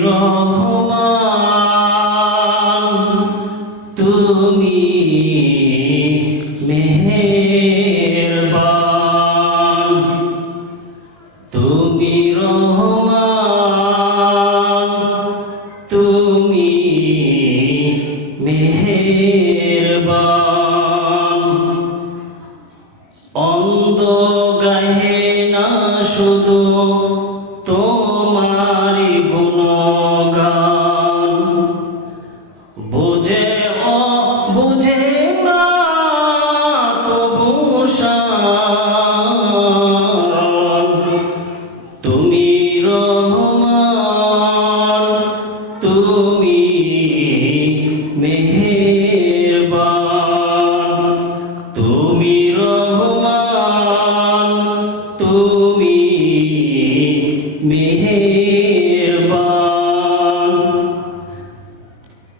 রহমান তুমি মেহেরবান তুমি তুমি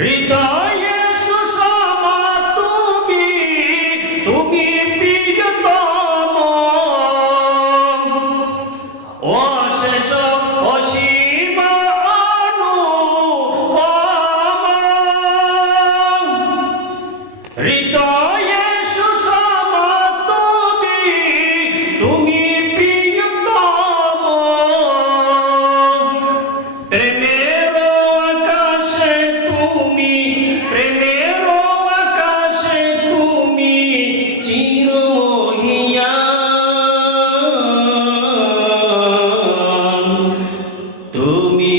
Grita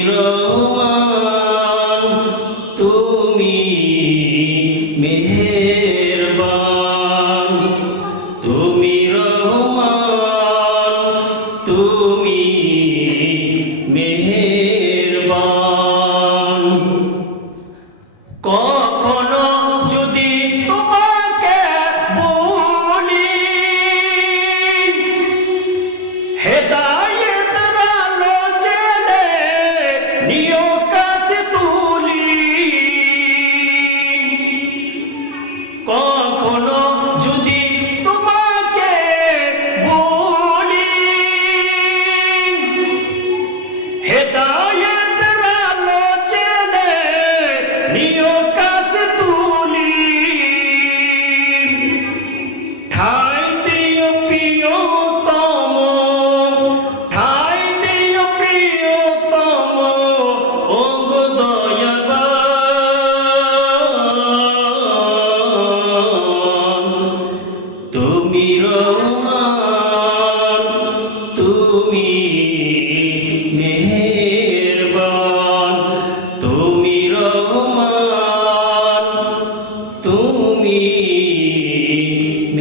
you know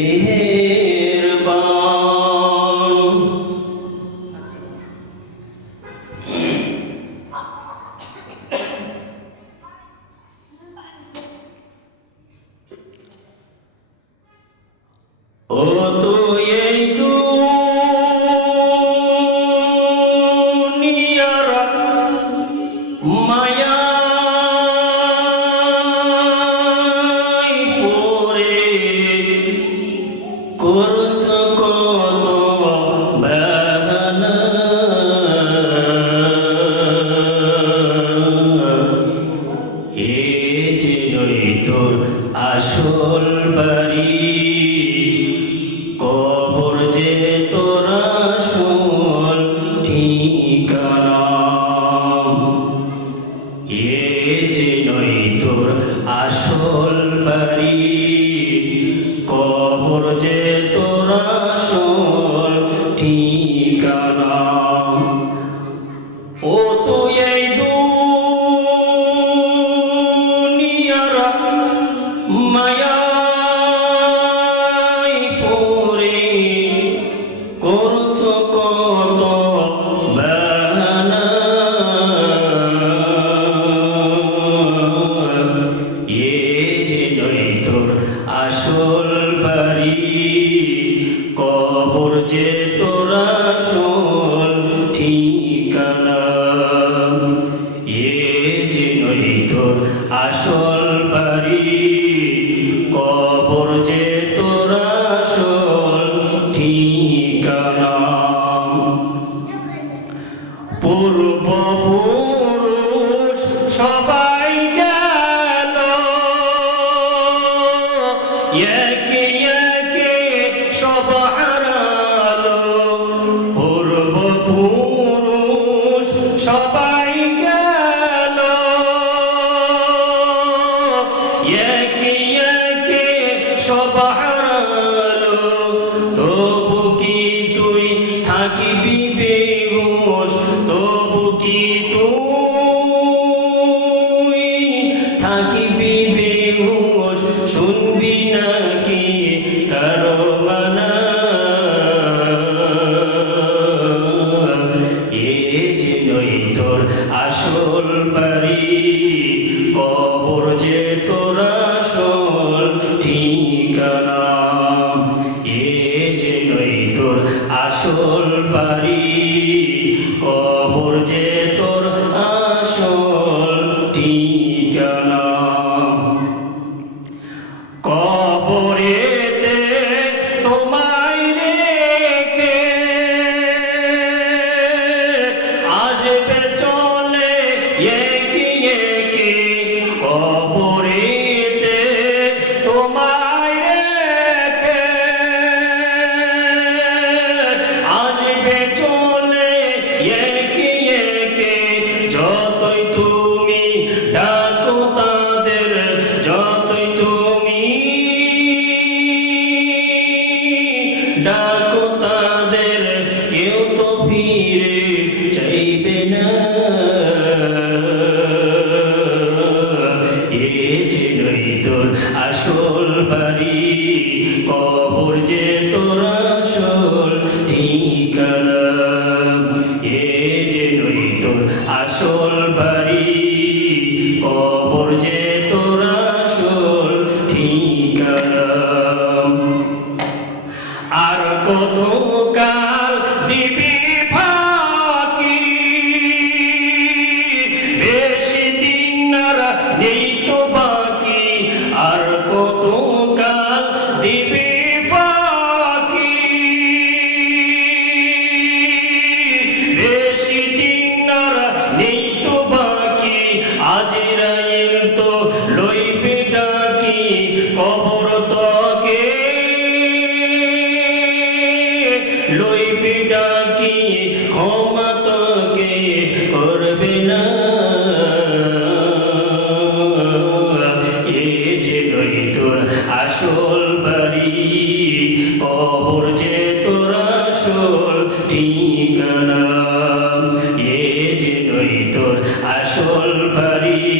Hey. তোর আসল বাড়ি। সবাই গেল। একে একে তবু কি তুই থাকিবি বেহুশ? তবু কি তুই থাকিবি বেহুশ? শুনবি তোর আসল বাড়ি কবর যে তোর আসল ঠিকানা। কবরেতে তোমায় আসবে চলে ডাকো তাদের, কেউ তো ফিরে চাইবে না। এ যে নই তোর আসল বাড়ি, কবর যে তোর আসল ঠিকানা। এ যে নই তোর আসল বাড়ি লইবে ডাকি যে তোর আসল যে আসল ঠিকানা? এ যে নই তোর আসল বাড়ি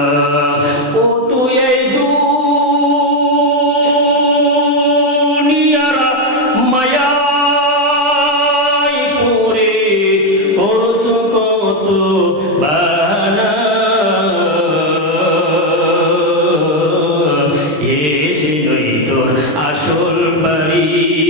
আসল বাড়ি।